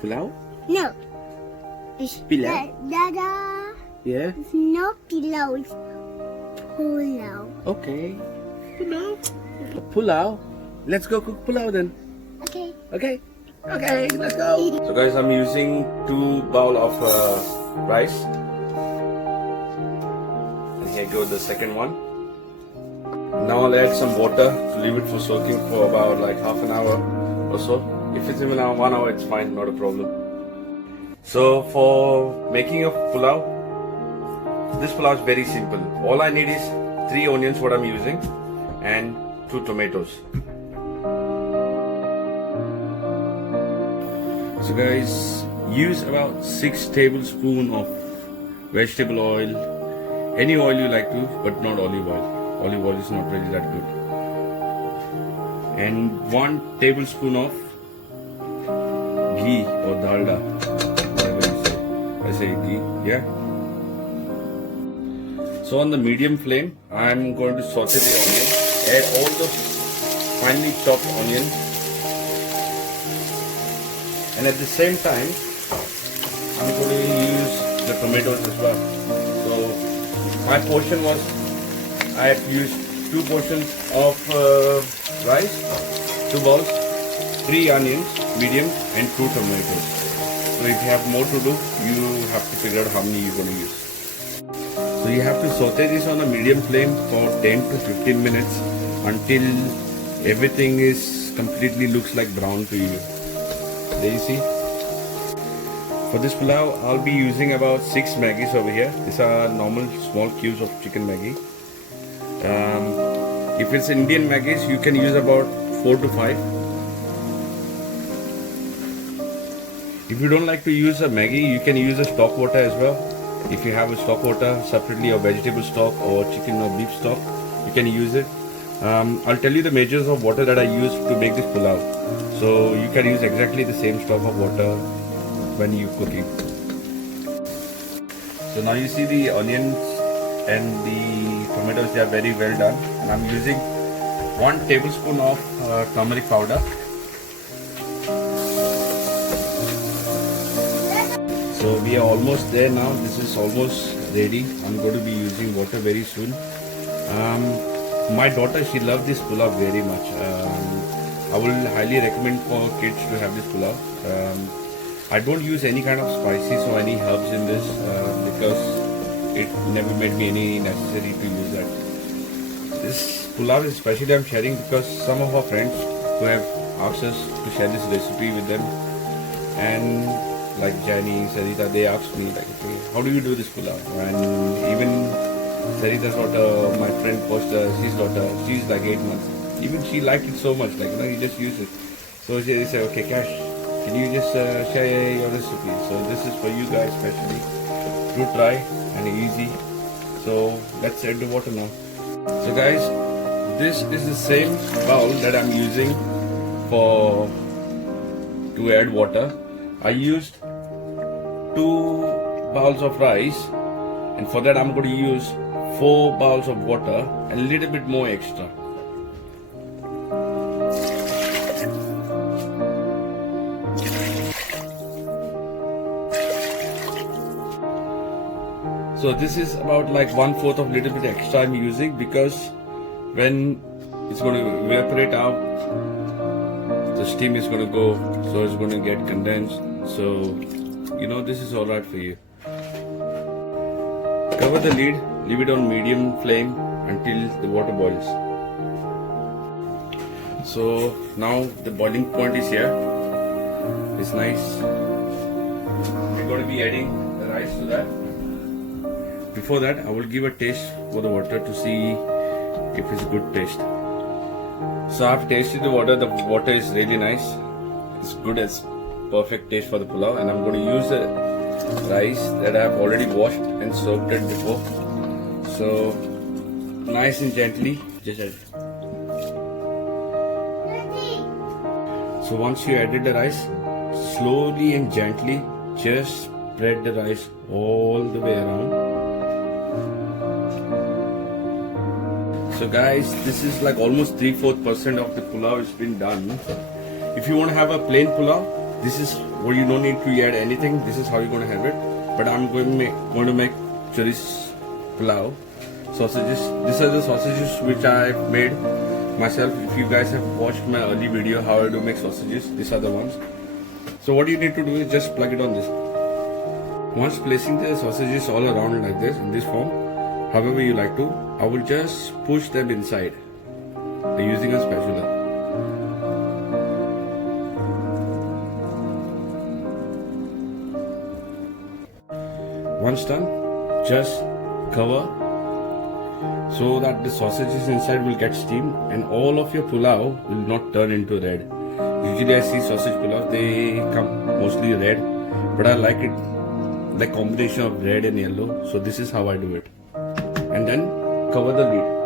Pulao? No. It's Pilau? Dada. Yeah. It's no pillow. It's pulao. Okay. Pulao. Pulao. Let's go cook pulao then. Okay. Okay. Okay, let's go. So guys, I'm using 2 bowl of rice. And here goes the second one. Now I'll add some water to leave it for soaking for about like half an hour or so. If it's even 1 hour, it's fine, not a problem. So for making a pulao, this pulao is very simple. All I need is 3 onions, what I'm using, and 2 tomatoes. So guys, use about 6 tablespoons of vegetable oil, any oil you like to, but not olive oil. Olive oil is not really that good. And 1 tablespoon of ghee or dalda, whatever you say. I say ghee, yeah. So on the medium flame, I'm going to saute the onion, add all the finely chopped onion. And at the same time, I'm going to use the tomatoes as well. So my portion was, I had used 2 portions of rice, 2 bowls, 3 onions, medium, and 2 tomatoes. So if you have more to do, you have to figure out how many you're going to use. So you have to saute this on a medium flame for 10 to 15 minutes until everything is completely looks like brown to you. There you see. For this pulao, I'll be using about 6 Maggies over here. These are normal small cubes of chicken Maggi. If it's Indian Maggies, you can use about 4 to 5. If you don't like to use a Maggi, you can use a stock water as well. If you have a stock water separately, or vegetable stock or chicken or beef stock, you can use it. I'll tell you the measures of water that I use to make this pulao. So you can use exactly the same stock of water when you cooking. So now you see the onions and the tomatoes, they are very well done. And I'm using 1 tablespoon of turmeric powder. So we are almost there now. This is almost ready. I'm going to be using water very soon. My daughter, she loves this pulao very much. I will highly recommend for kids to have this pulao. I don't use any kind of spices or any herbs in this because it never made me any necessary to use that. This pulao is especially I'm sharing because some of our friends who have asked us to share this recipe with them, and like Jani, Sarita, they asked me like, okay, how do you do this pulao? And even Sarita's daughter, my friend Costa, his daughter, she's like 8 months. Even she liked it so much, like, you just use it. So they said, okay, Cash, can you just share your recipe? So this is for you guys especially. Do try and easy. So let's add the water now. So guys, this is the same bowl that I'm using to add water. I used 2 bowls of rice, and for that I'm going to use 4 bowls of water and a little bit more extra. So this is about like 1/4 of little bit extra I'm using because when it's going to evaporate out, the steam is going to go, so it's going to get condensed. So this is alright for you. Cover the lid, leave it on medium flame until the water boils. So now the boiling point is here. It's nice. We're going to be adding the rice to that. Before that, I will give a taste for the water to see if it's good taste. So I've tasted the water. The water is really nice. It's good as perfect taste for the pulao. And I'm going to use the rice that I've already washed and soaked it before. So nice and gently, just add it. So once you added the rice, slowly and gently, just spread the rice all the way around. So guys, this is like almost 3/4% of the pulao has been done. If you want to have a plain pulao, this is or you don't need to add anything. This is how you're going to have it. But I'm going to make chorizo pulao sausages. These are the sausages which I made myself. If you guys have watched my early video how I do make sausages, these are the ones. So what you need to do is just plug it on this. Once placing the sausages all around like this in this form, however you like to, I will just push them inside using a spatula. Once done, just cover so that the sausages inside will get steamed and all of your pulao will not turn into red. Usually I see sausage pulao, they come mostly red, but I like it the combination of red and yellow, so this is how I do it. And then cover the lid.